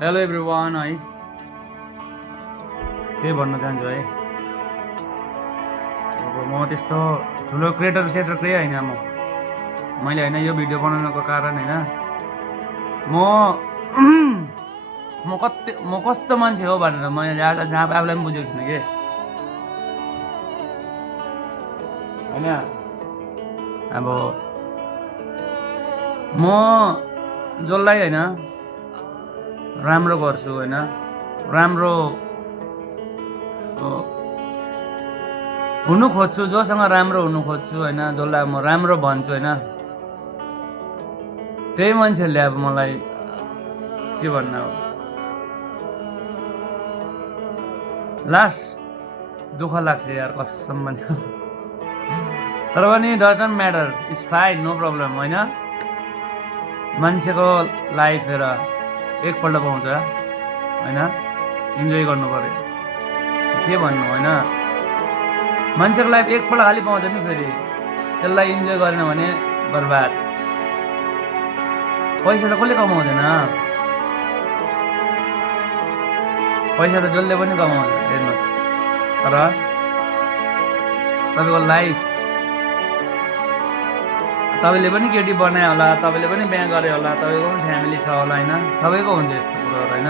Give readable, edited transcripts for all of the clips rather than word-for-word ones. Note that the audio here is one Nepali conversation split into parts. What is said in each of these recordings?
हेलो एभ्रिवान है के भन्न चाहन्छु है। अब म त्यस्तो ठुलो क्रिएटर केही होइन। मैले होइन यो भिडियो बनाउनको कारण होइन म कस्तो मान्छे हो भनेर मैले आज आफूलाई पनि बुझेको थिइनँ कि होइन। अब म जसलाई होइन राम्रो गर्छु होइन, राम्रो हुनु खोज्छु, जोसँग राम्रो हुनु खोज्छु होइन, जसलाई म राम्रो भन्छु होइन, त्यही मान्छेहरूले अब मलाई के भन्नु अब लास्ट दुःख लाग्छ यार कसम भनेको। तर पनि doesn't matter, it's fine, no problem होइन। मान्छेको लाइफ हेर एकपल्ट पाउँछ होइन, इन्जोय गर्नु पऱ्यो। के भन्नु होइन, मान्छेको लाइफ एकपल्ट खालि पाउँछ नि, फेरि त्यसलाई इन्जोय गरेन भने बर्बाद। पैसा त कसले कमाउँदैन, पैसा त जसले पनि कमाउँछ हेर्नुहोस्। तर तपाईँको लाइफ, तपाईँले पनि केटी बनायो होला, तपाईँले पनि बिहा गरे होला, तपाईँको पनि फ्यामिली छ होला होइन, सबैको हुन्छ यस्तो कुरोहरू होइन।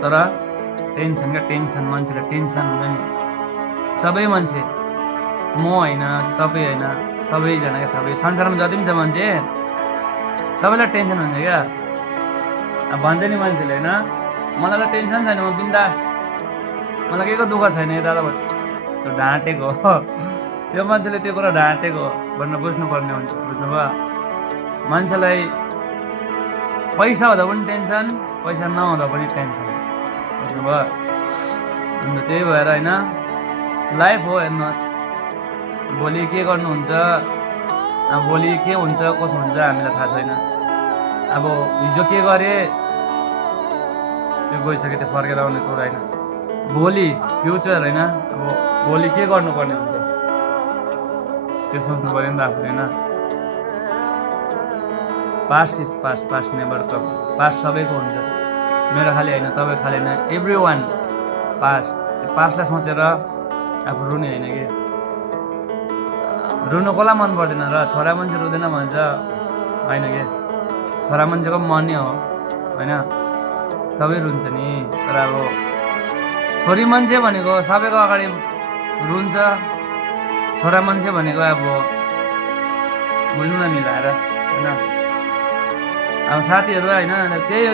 तर टेन्सन क्या टेन्सन, मान्छेलाई टेन्सन हुन्छ नि। सबै मान्छे, म होइन, तपाईँ होइन, सबैजना क्या, सबै संसारमा जति पनि छ मान्छे सबैलाई टेन्सन हुन्छ क्या। अब भन्छ नि मान्छेले होइन, मलाई त टेन्सन छैन, म बिन्दास, मलाई केहीको दुःख छैन, यता त त्यो ढाँटेको हो। त्यो मान्छेले त्यो कुरा ढाँटेको भनेर बुझ्नुपर्ने हुन्छ, बुझ्नुभयो। मान्छेलाई पैसा हुँदा पनि टेन्सन, पैसा नहुँदा पनि टेन्सन, बुझ्नुभयो। अन्त त्यही भएर होइन, लाइफ हो हेर्नुहोस्, भोलि के गर्नुहुन्छ, भोलि के हुन्छ कसो हुन्छ हामीलाई थाहा छैन। अब हिजो के गरे त्यो गइसक्यो, त्यो फर्केर आउने कुरा होइन। भोलि फ्युचर होइन, अब भोलि के गर्नुपर्ने हुन्छ त्यो सोच्नु पऱ्यो नि त आफूले होइन। Past is past, past never com. Past सबैको हुन्छ, मेरो खालि होइन, तपाईँ खालि होइन, एभ्री वान पास्ट। त्यो पास्टलाई सोचेर आफू रुने होइन कि। रुनु कसलाई मन पर्दैन र, छोरा मान्छे रुँदैन भन्छ होइन कि, छोरा मान्छेको मन नै हो होइन, सबै रुन्छ नि। तर अब छोरी मान्छे भनेको सबैको अगाडि रुन्छ, छोरा मान्छे भनेको अब बुझ्नु न मिलाएर होइन। अब साथीहरू होइन, त्यही